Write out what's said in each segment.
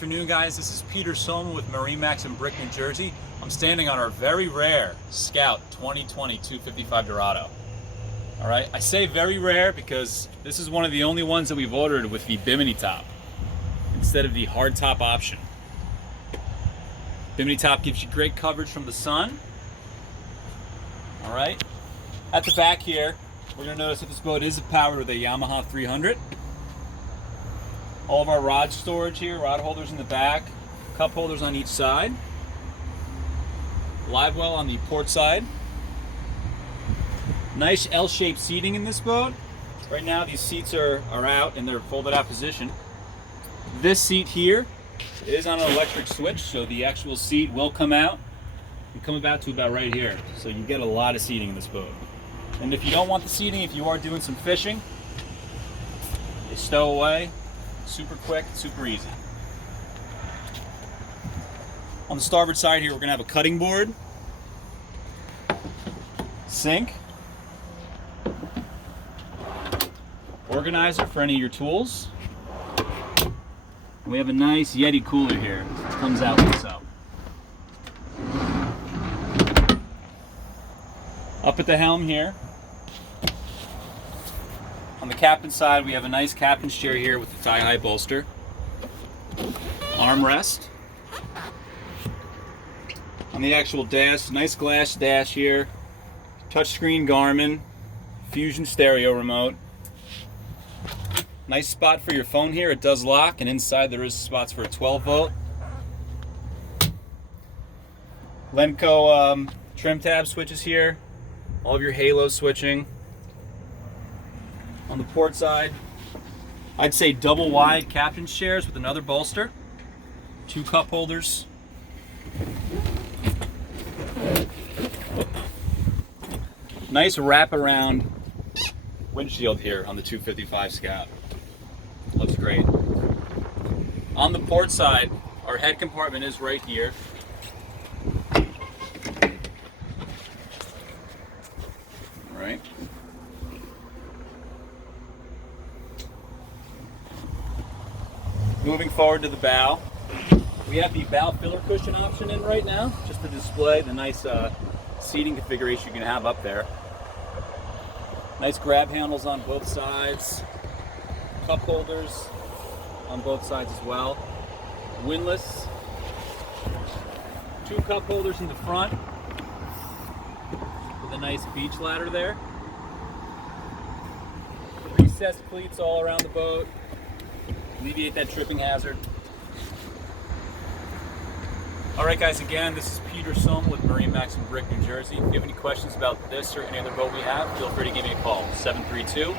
afternoon, guys. This is Peter Soma with MarineMax Brick, New Jersey. I'm standing on our very rare Scout 2020 255 Dorado. All right, I say very rare because this is one of the only ones that we've ordered with the bimini top instead of the hard top option. Bimini top gives you great coverage from the sun. All right, at the back here, we're gonna notice that this boat is powered with a Yamaha 300. All of our rod storage here, rod holders in the back, cup holders on each side. Live well on the port side. Nice L-shaped seating in this boat. Right now these seats are out in their folded out position. This seat here is on an electric switch, so the actual seat will come out and come about to about right here. So you get a lot of seating in this boat. And if you don't want the seating, if you are doing some fishing, you stow away. Super quick, super easy. On the starboard side here, we're gonna have a cutting board, sink, organizer for any of your tools. And we have a nice Yeti cooler here. It comes out like so. Up at the helm here, on the captain's side, we have a nice captain's chair here with the thigh-high bolster, armrest. On the actual dash, nice glass dash here, touchscreen Garmin, Fusion stereo remote. Nice spot for your phone here. It does lock, and inside there is spots for a 12-volt. Lenco trim tab switches here, all of your halo switching. On the port side, I'd say double wide captain's chairs with another bolster, 2 cup holders. Nice wraparound windshield here on the 255 Scout. Looks great. On the port side, our head compartment is right here. All right. Moving forward to the bow, we have the bow filler cushion option in right now, just to display the nice seating configuration you can have up there. Nice grab handles on both sides, cup holders on both sides as well. Windlass, 2 cup holders in the front with a nice beach ladder there. Recessed cleats all around the boat. Alleviate that tripping hazard. All right, guys, again, this is Peter Soma with MarineMax Brick, New Jersey. If you have any questions about this or any other boat we have, feel free to give me a call, 732-551-8914.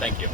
Thank you.